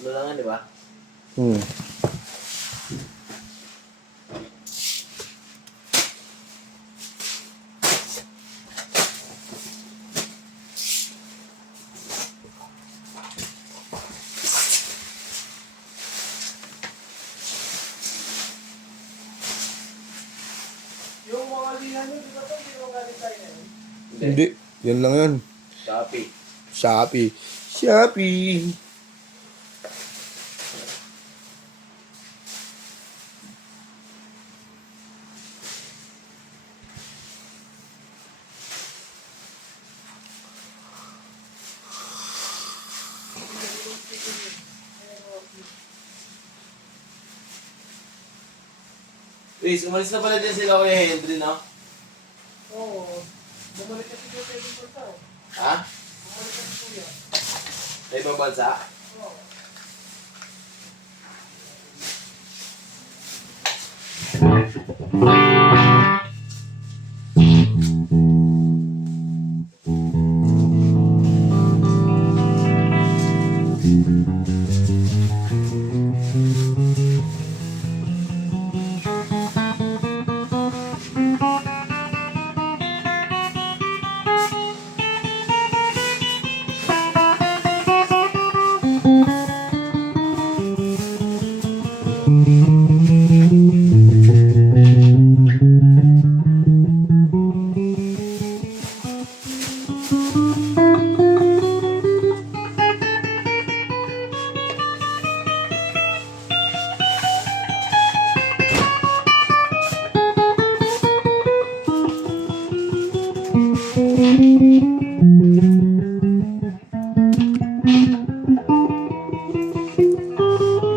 Tatlo lang yan, di ba? Hmm. Yung mga lihan nyo, di ba ito? Hindi mo galing tayo na yun? Hindi. Yan lang yan. Shopee. Shopee. Shopee. Please, umalis na pala din sila Kuya Henry, no? Oo. Bumalik kasi ko sa ibang bansa. Ha? Bumalik kasi kuya. Sa ibang bansa? Oo.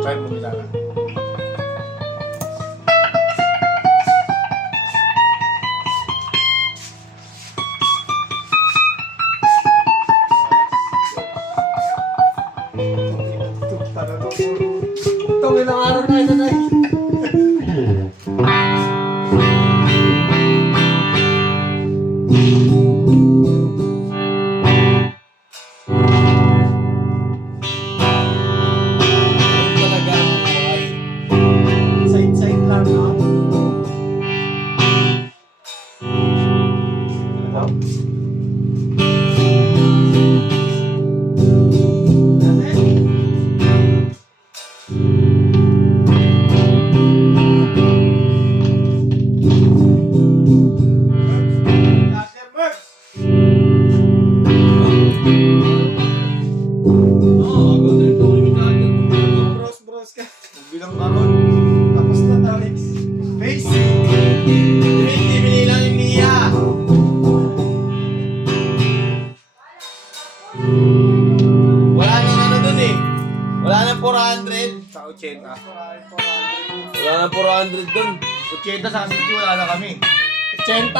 Try mo nila. Ito, ilang araw na ito na eh. Talaga ang buhay. Side-side lang, no? Ano? Oo, ako din ito. Bros ka. Bilang karon. Tapos na, Alex. Face. Bibili lang yung Mia. Wala nang ano dun eh. Wala nang 400. Sa 80. Wala nang 400 dun. 80 sa 60 wala na kami. 80?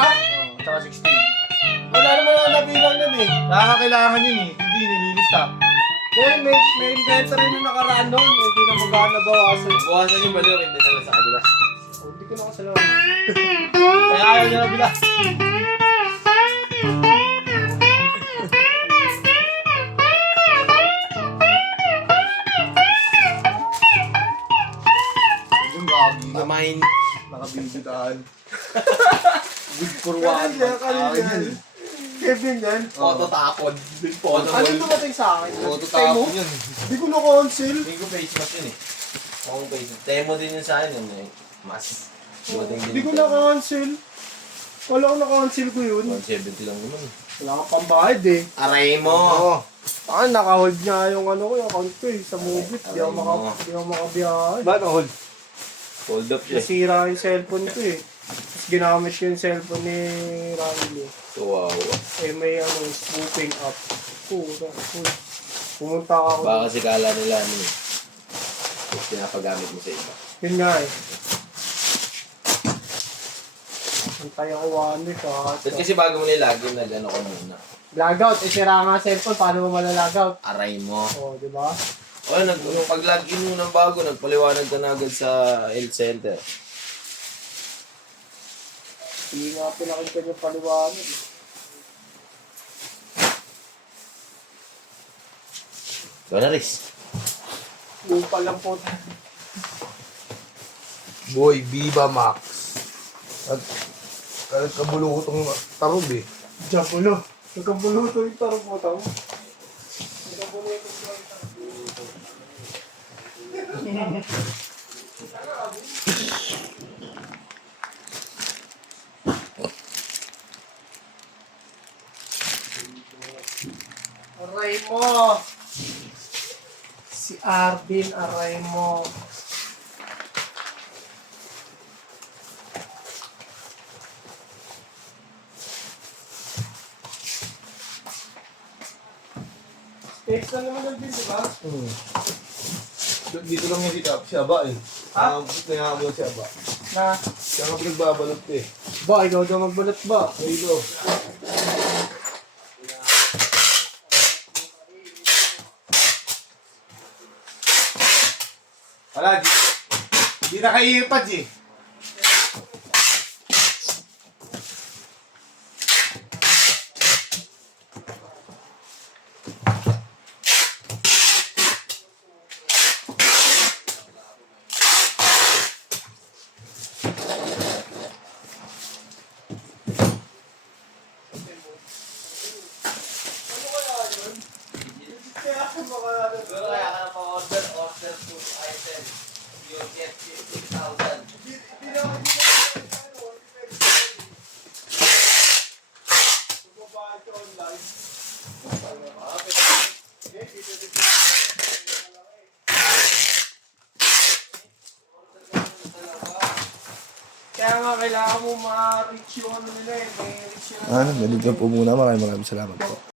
Saka 60. Wala naman ang nabilang nun eh. Nakakailangan yun eh. Hindi nililista. Then, may inventory na nakaraan nun. Hindi na magana bawasan. Bukasan yung baliw, hindi nila sa kanila. Oh, hindi ko nakasalaman. Kaya ayaw niya na bila. Yung gagi. Mamain. Nakabibitaan. Good for Kanina, one. kanina. Kevin yan. Photo tapon. Big photo Ano ball. dumating sa akin? Photo Temo? tapon yun. Hindi ko na-cancel. Hindi ko face mask yun eh. Akong face mask. Temo din yun sa akin yun eh. Mas. Dumating din Hindi ko yung temo. na-cancel. Wala ko na-cancel ko yun. 170 lang naman. Wala ka pang bayad eh. Aray mo! Ah, naka-hold nga yung ano ko, yung account ko eh, sa Movit. Di ako Aray mo. makabiyahe. Ba't hold? Hold up siya eh. Nasira yung cellphone ko eh. Tapos ginamit ko yung cellphone ni Riley. Kawawa. Eh may ano, spoofing app. Pumunta ako. Baka kasi kala nila ano eh. Tapos pinapagamit mo sa iba. Yun nga eh. Antay ako 1 week ah. Ba't kasi bago mo nilagin nag-ano ko muna? Logout, eh sira nga cellphone, paano mo malalogout? Aray mo. Oh, di ba? O, pag-login mo ng bago, nagpaliwanag ka na agad sa health center. Hindi nga pinakita yung paliwanag. Ikaw na, Riz. Lupa lang po. Boy, Viva Max. At kabulo ko itong tarob eh. Jabulo. Nagkabuluto yung tarong mo tao. Nagkabuluto yung tarong. Aray mo! Si Arvin, aray mo. Text na naman ng bill, di ba? Dito lang yung hikap, si Aba eh. Ha? Nangyayabot si Aba. Na, Siya nga pinagbabalot eh. ba, ikaw daw magbalat ba? Dito. Wala, di na kayo ipad eh. Kaya ka na pa-order food item. You get 15,000. Kaya nga kailangan mo ma-reach yung ano nila eh. May reach yung Ganito po muna. Maraming salamat po.